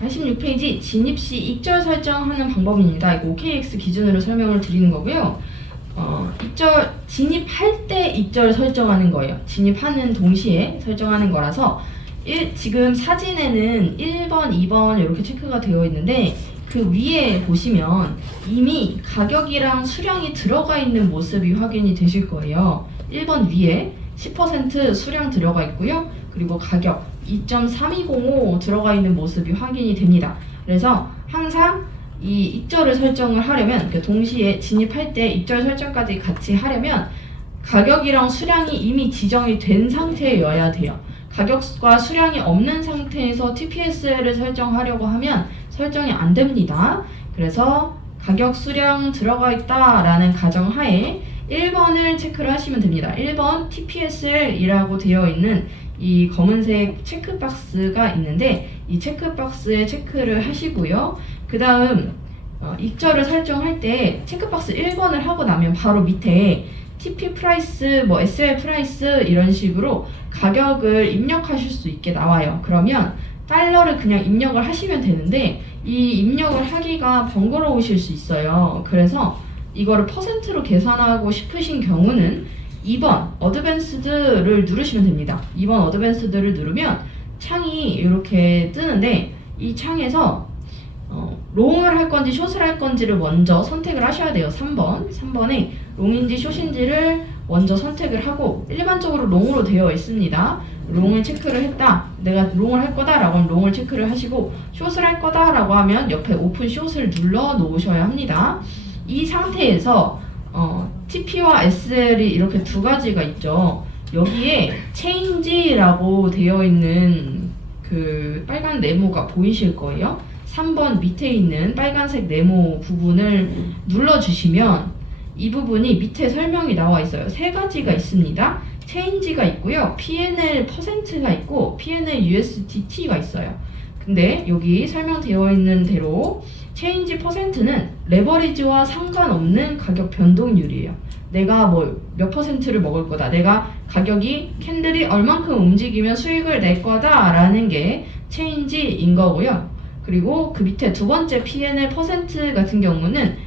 86페이지 진입시 익절 설정하는 방법입니다. 이거 OKX 기준으로 설명을 드리는 거고요. 진입할 때 익절 설정하는 거예요. 진입하는 동시에 설정하는 거라서 지금 사진에는 1번, 2번 이렇게 체크가 되어 있는데 그 위에 보시면 이미 가격이랑 수량이 들어가 있는 모습이 확인이 되실 거예요. 1번 위에 10% 수량 들어가 있고요. 그리고 가격 2.3205 들어가 있는 모습이 확인이 됩니다. 그래서 항상 이 익절을 설정을 하려면, 그러니까 동시에 진입할 때 익절 설정까지 같이 하려면 가격이랑 수량이 이미 지정이 된 상태여야 돼요. 가격과 수량이 없는 상태에서 TPS를 설정하려고 하면 설정이 안 됩니다. 그래서 가격 수량 들어가 있다라는 가정하에 1번을 체크를 하시면 됩니다. 1번 TPS이라고 되어 있는 이 검은색 체크박스가 있는데 이 체크박스에 체크를 하시고요. 그 다음 익절을 설정할 때 체크박스 1번을 하고 나면 바로 밑에 TP 프라이스, SL 프라이스 이런 식으로 가격을 입력하실 수 있게 나와요. 그러면 달러를 그냥 입력을 하시면 되는데 이 입력을 하기가 번거로우실 수 있어요. 그래서 이거를 퍼센트로 계산하고 싶으신 경우는 2번 어드밴스드를 누르시면 됩니다. 2번 어드밴스드를 누르면 창이 이렇게 뜨는데 이 창에서 롱을 할 건지 숏을 할 건지를 먼저 선택을 하셔야 돼요. 3번에 롱인지 숏인지를 먼저 선택을 하고 일반적으로 롱으로 되어 있습니다. 롱을 체크를 했다. 내가 롱을 할 거다 라고 하면 롱을 체크를 하시고 숏을 할 거다 라고 하면 옆에 오픈 숏을 눌러 놓으셔야 합니다. 이 상태에서 TP와 SL이 이렇게 두 가지가 있죠. 여기에 change라고 되어 있는 그 빨간 네모가 보이실 거예요. 3번 밑에 있는 빨간색 네모 부분을 눌러주시면 이 부분이 밑에 설명이 나와 있어요. 세 가지가 있습니다. change가 있고요. P&L %가 있고 P&L USDT가 있어요. 근데 여기 설명되어 있는 대로 change %는 레버리지와 상관없는 가격 변동률이에요. 내가 몇 %를 먹을 거다. 내가 가격이 캔들이 얼만큼 움직이면 수익을 낼 거다 라는 게 change인 거고요. 그리고 그 밑에 두 번째 P&L % 같은 경우는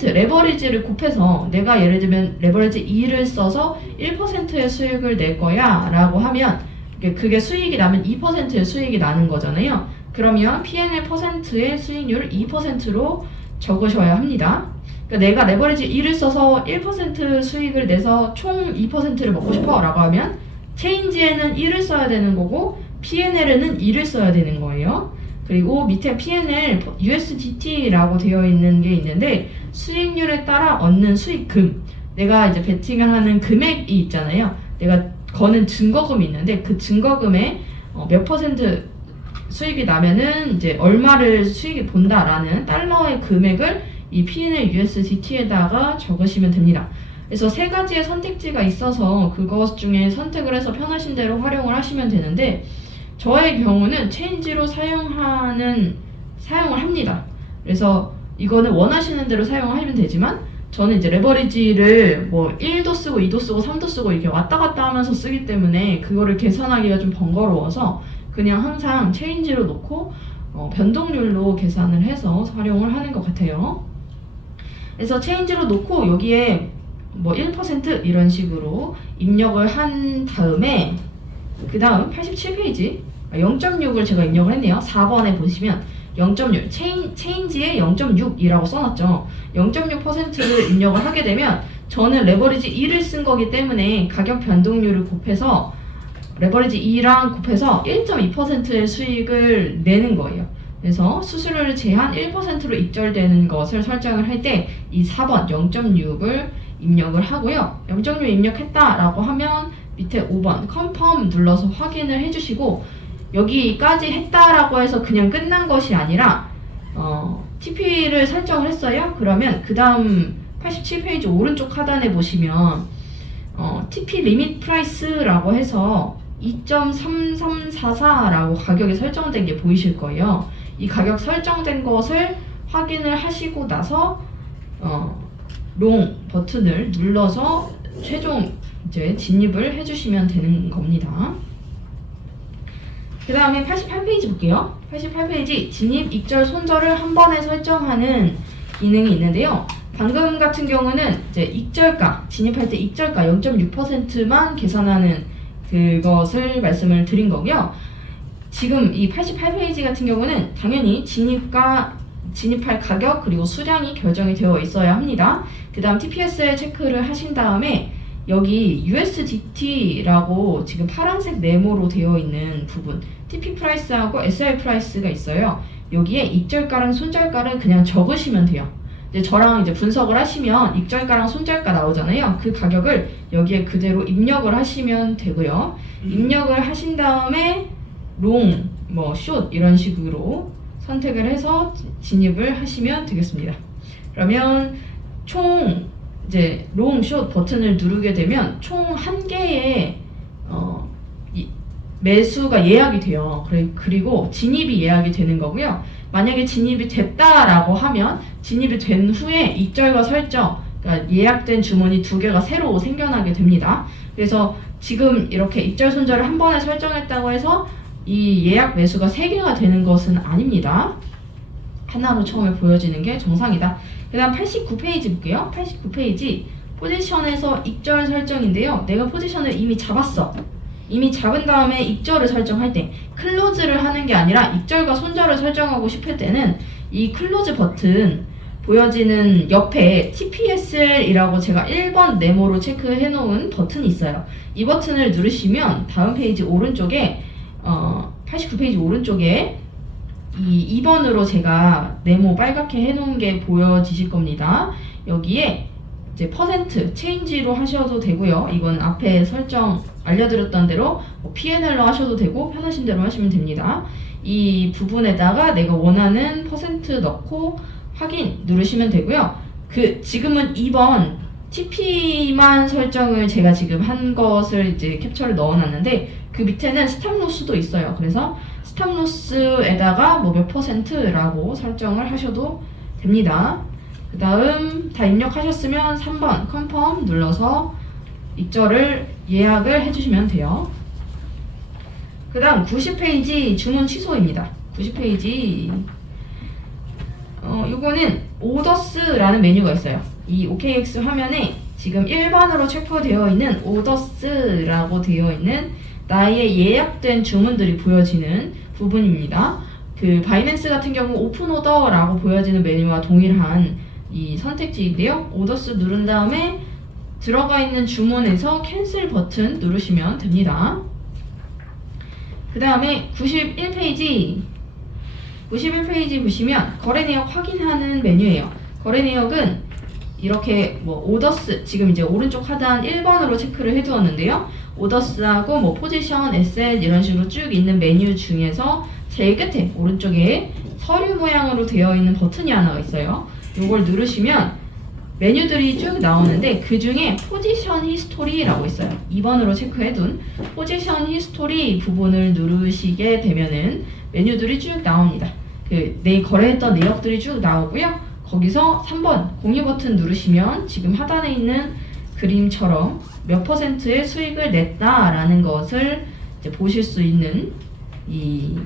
레버리지를 곱해서 내가 예를 들면 레버리지 2를 써서 1%의 수익을 낼 거야 라고 하면 그게 수익이 나면 2%의 수익이 나는 거잖아요. 그러면 P&L %의 수익률을 2%로 적으셔야 합니다. 그러니까 내가 레버리지 2를 써서 1% 수익을 내서 총 2%를 먹고 싶어 라고 하면 체인지에는 1을 써야 되는 거고 P&L에는 2를 써야 되는 거예요. 그리고 밑에 P&L USDT라고 되어 있는 게 있는데 수익률에 따라 얻는 수익금, 내가 이제 베팅을 하는 금액이 있잖아요. 내가 거는 증거금이 있는데 그 증거금에 몇 % 수익이 나면은 이제 얼마를 수익이 본다라는 달러의 금액을 이 P&L USDT에다가 적으시면 됩니다. 그래서 세 가지의 선택지가 있어서 그것 중에 선택을 해서 편하신 대로 활용을 하시면 되는데 저의 경우는 체인지로 사용을 합니다. 그래서 이거는 원하시는 대로 사용하시면 되지만 저는 이제 레버리지를 1도 쓰고 2도 쓰고 3도 쓰고 이렇게 왔다 갔다 하면서 쓰기 때문에 그거를 계산하기가 좀 번거로워서 그냥 항상 체인지로 놓고 변동률로 계산을 해서 활용을 하는 것 같아요. 그래서 체인지로 놓고 여기에 1% 이런 식으로 입력을 한 다음에 그 다음 87페이지 0.6을 제가 입력을 했네요. 4번에 보시면 0.6 체인지에 0.6이라고 써놨죠. 0.6%를 입력을 하게 되면 저는 레버리지 2를 쓴 거기 때문에 가격 변동률을 곱해서 레버리지 2랑 곱해서 1.2%의 수익을 내는 거예요. 그래서 수수료를 제한 1%로 익절되는 것을 설정을 할 때 이 4번 0.6을 입력을 하고요. 0.6 입력했다라고 하면 밑에 5번 컨펌 눌러서 확인을 해주시고 여기까지 했다라고 해서 그냥 끝난 것이 아니라 TP를 설정을 했어요. 그러면 그 다음 87페이지 오른쪽 하단에 보시면 TP 리밋 프라이스라고 해서 2.3344라고 가격이 설정된 게 보이실 거예요. 이 가격 설정된 것을 확인을 하시고 나서 롱 버튼을 눌러서 최종 이제 진입을 해주시면 되는 겁니다. 그 다음에 88페이지 볼게요. 88페이지 진입, 익절, 손절을 한 번에 설정하는 기능이 있는데요. 방금 같은 경우는 이제 익절가, 진입할 때 익절가 0.6%만 계산하는 그것을 말씀을 드린 거고요. 지금 이 88페이지 같은 경우는 당연히 진입할 가격 그리고 수량이 결정이 되어 있어야 합니다. 그 다음 TPSL 체크를 하신 다음에 여기 USDT라고 지금 파란색 네모로 되어 있는 부분 TP 프라이스하고 SR 프라이스가 있어요. 여기에 익절가랑 손절가를 그냥 적으시면 돼요. 이제 저랑 이제 분석을 하시면 익절가랑 손절가 나오잖아요. 그 가격을 여기에 그대로 입력을 하시면 되고요. 입력을 하신 다음에 롱, 숏 이런 식으로 선택을 해서 진입을 하시면 되겠습니다. 그러면 총 이제 롱, 숏 버튼을 누르게 되면 총 한 개의 매수가 예약이 돼요. 그리고 진입이 예약이 되는 거고요. 만약에 진입이 됐다라고 하면 진입이 된 후에 익절과 설정, 그러니까 예약된 주문이 2개가 새로 생겨나게 됩니다. 그래서 지금 이렇게 익절, 손절을 한 번에 설정했다고 해서 이 예약 매수가 3개가 되는 것은 아닙니다. 하나로 처음에 보여지는 게 정상이다. 그 다음 89페이지 볼게요. 89페이지 포지션에서 익절 설정인데요. 내가 포지션을 이미 잡았어. 이미 잡은 다음에 익절을 설정할 때 클로즈를 하는 게 아니라 익절과 손절을 설정하고 싶을 때는 이 클로즈 버튼 보여지는 옆에 TPSL이라고 제가 1번 네모로 체크해 놓은 버튼이 있어요. 이 버튼을 누르시면 다음 페이지 오른쪽에 89페이지 오른쪽에 이 2번으로 제가 네모 빨갛게 해놓은 게 보여지실 겁니다. 여기에 이제 퍼센트 체인지로 하셔도 되고요. 이건 앞에 설정 알려드렸던 대로 P&L로 하셔도 되고 편하신 대로 하시면 됩니다. 이 부분에다가 내가 원하는 퍼센트 넣고 확인 누르시면 되고요. 지금은 2번 TP만 설정을 제가 지금 한 것을 이제 캡처를 넣어놨는데 그 밑에는 스탑로스도 있어요. 그래서 스탑로스에다가 몇 퍼센트라고 설정을 하셔도 됩니다. 그 다음 다 입력하셨으면 3번 컨펌 눌러서 익절을 예약을 해주시면 돼요. 그 다음 90페이지 주문 취소입니다. 90페이지 요거는 오더스라는 메뉴가 있어요. 이 OKX 화면에 지금 1번으로 체크되어 있는 오더스라고 되어 있는 나의 예약된 주문들이 보여지는 부분입니다. 그 바이낸스 같은 경우 오픈 오더라고 보여지는 메뉴와 동일한 이 선택지인데요. 오더스 누른 다음에 들어가 있는 주문에서 캔슬 버튼 누르시면 됩니다. 그 다음에 91페이지 보시면 거래 내역 확인하는 메뉴예요. 거래 내역은 이렇게 오더스 지금 이제 오른쪽 하단 1번으로 체크를 해두었는데요. 오더스하고 포지션, 에셋 이런 식으로 쭉 있는 메뉴 중에서 제일 끝에 오른쪽에 서류 모양으로 되어 있는 버튼이 하나가 있어요. 이걸 누르시면 메뉴들이 쭉 나오는데 그 중에 포지션 히스토리라고 있어요. 2번으로 체크해둔 포지션 히스토리 부분을 누르시게 되면은 메뉴들이 쭉 나옵니다. 내 거래했던 내역들이 쭉 나오고요. 거기서 3번 공유 버튼 누르시면 지금 하단에 있는 그림처럼 몇 퍼센트의 수익을 냈다라는 것을 이제 보실 수 있는 이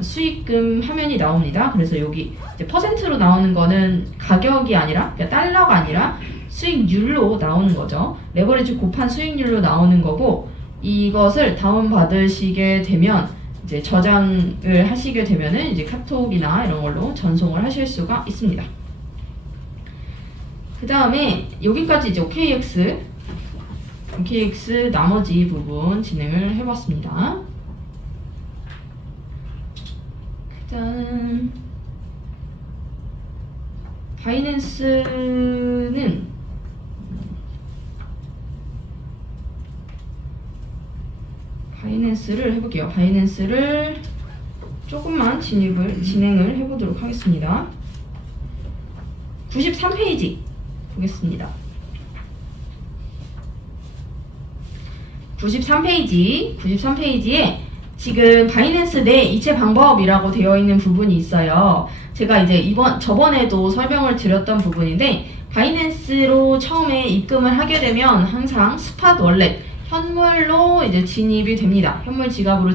수익금 화면이 나옵니다. 그래서 여기 이제 퍼센트로 나오는 거는 가격이 아니라 그러니까 달러가 아니라 수익률로 나오는 거죠. 레버리지 곱한 수익률로 나오는 거고 이것을 다운받으시게 되면 이제 저장을 하시게 되면은 이제 카톡이나 이런 걸로 전송을 하실 수가 있습니다. 그 다음에 여기까지 이제 OKX 나머지 부분 진행을 해봤습니다. 그 다음 바이낸스를 해볼게요. 바이낸스를 조금만 진행을 해보도록 하겠습니다. 93페이지 보겠습니다. 93페이지에 지금 바이낸스 내 이체 방법이라고 되어 있는 부분이 있어요. 제가 이제 저번에도 설명을 드렸던 부분인데 바이낸스로 처음에 입금을 하게 되면 항상 스팟 월렛 현물로 이제 진입이 됩니다. 현물 지갑으로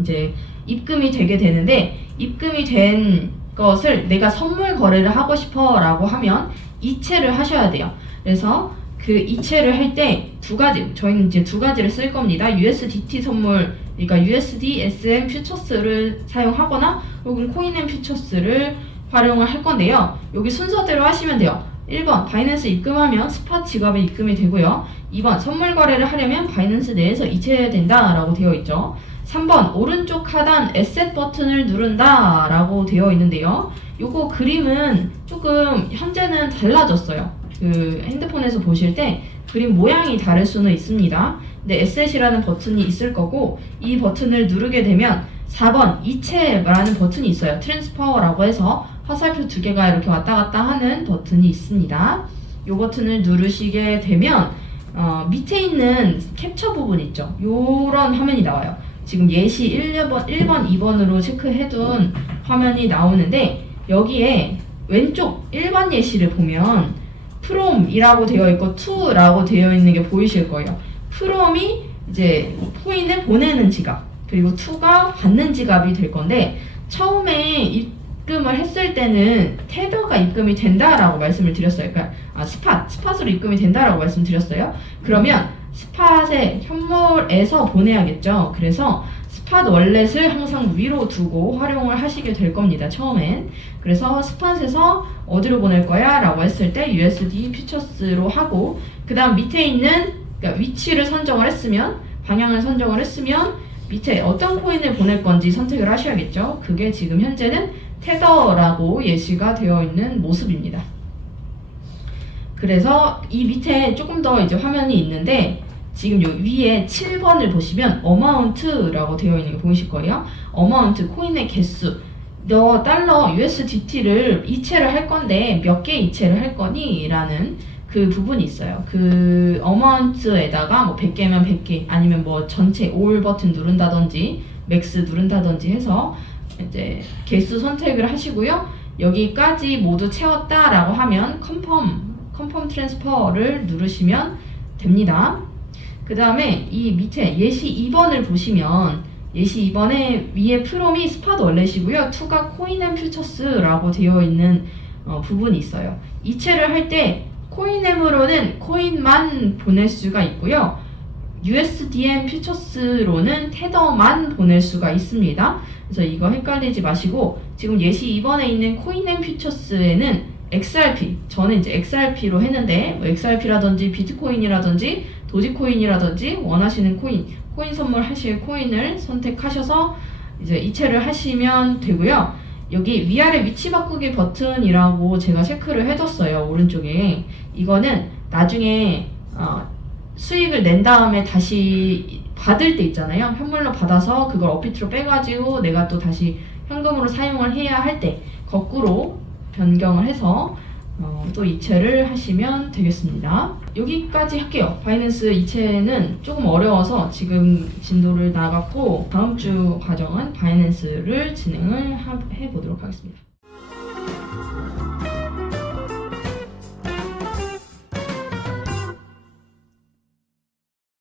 이제 입금이 되게 되는데, 입금이 된 것을 내가 선물 거래를 하고 싶어 라고 하면 이체를 하셔야 돼요. 그래서 그 이체를 할 때 두 가지, 저희는 이제 두 가지를 쓸 겁니다. USDT 선물, 그러니까 USD SM 퓨처스를 사용하거나 혹은 코인 앤 퓨처스를 활용을 할 건데요. 여기 순서대로 하시면 돼요. 1번 바이낸스 입금하면 스팟 지갑에 입금이 되고요. 2번 선물 거래를 하려면 바이낸스 내에서 이체해야 된다 라고 되어 있죠. 3번 오른쪽 하단 에셋 버튼을 누른다 라고 되어 있는데요. 요거 그림은 조금 현재는 달라졌어요. 그 핸드폰에서 보실 때 그림 모양이 다를 수는 있습니다. 근데 에셋이라는 버튼이 있을 거고, 이 버튼을 누르게 되면 4번 이체라는 버튼이 있어요. 트랜스퍼라고 해서 화살표 두 개가 이렇게 왔다 갔다 하는 버튼이 있습니다. 이 버튼을 누르시게 되면 밑에 있는 캡처 부분 있죠. 요런 화면이 나와요. 지금 예시 1번, 2번으로 체크해둔 화면이 나오는데, 여기에 왼쪽 1번 예시를 보면 from이라고 되어 있고 to라고 되어 있는 게 보이실 거예요. from이 이제 코인을 보내는 지갑, 그리고 to가 받는 지갑이 될 건데, 처음에 입금을 했을 때는 테더가 입금이 된다라고 말씀을 드렸어요. 그러니까 스팟으로 입금이 된다라고 말씀드렸어요. 그러면 스팟의 현물에서 보내야겠죠. 그래서 스팟 월렛을 항상 위로 두고 활용을 하시게 될 겁니다. 처음엔. 그래서 스팟에서 어디로 보낼 거야? 라고 했을 때 USD 퓨처스로 하고, 그 다음 밑에 있는, 그러니까 위치를 선정을 했으면, 방향을 선정을 했으면 밑에 어떤 코인을 보낼 건지 선택을 하셔야겠죠. 그게 지금 현재는 테더라고 예시가 되어 있는 모습입니다. 그래서 이 밑에 조금 더 이제 화면이 있는데, 지금 요 위에 7번을 보시면 어마운트라고 되어 있는 게 보이실 거예요. 어마운트, 코인의 개수. 너 달러 USDT를 이체를 할 건데 몇 개 이체를 할 거니? 라는 그 부분이 있어요. 그 어마운트에다가 뭐 100개면 100개, 아니면 뭐 전체 올 버튼 누른다든지 맥스 누른다든지 해서 이제 개수 선택을 하시고요. 여기까지 모두 채웠다라고 하면 컨펌 트랜스퍼를 누르시면 됩니다. 그 다음에 이 밑에 예시 2번을 보시면, 예시 2번에 위에 from이 스팟 월렛이고요. to가 코인 앤 퓨처스라고 되어 있는 부분이 있어요. 이체를 할 때 코인엠으로는 코인만 보낼 수가 있고요. USDM 퓨처스로는 테더만 보낼 수가 있습니다. 그래서 이거 헷갈리지 마시고, 지금 예시 2번에 있는 코인엠 퓨처스에는 XRP, 저는 이제 XRP로 했는데, 뭐 XRP라든지 비트코인이라든지 도지코인이라든지 원하시는 코인 선물 하실 코인을 선택하셔서 이제 이체를 하시면 되고요. 여기 위아래 위치 바꾸기 버튼이라고 제가 체크를 해뒀어요. 오른쪽에. 이거는 나중에 수익을 낸 다음에 다시 받을 때 있잖아요. 현물로 받아서 그걸 업비트로 빼가지고 내가 또 다시 현금으로 사용을 해야 할 때 거꾸로 변경을 해서 또 이체를 하시면 되겠습니다. 여기까지 할게요. 바이낸스 이체는 조금 어려워서 지금 진도를 나갔고, 다음 주 과정은 바이낸스를 진행을 해보도록 하겠습니다.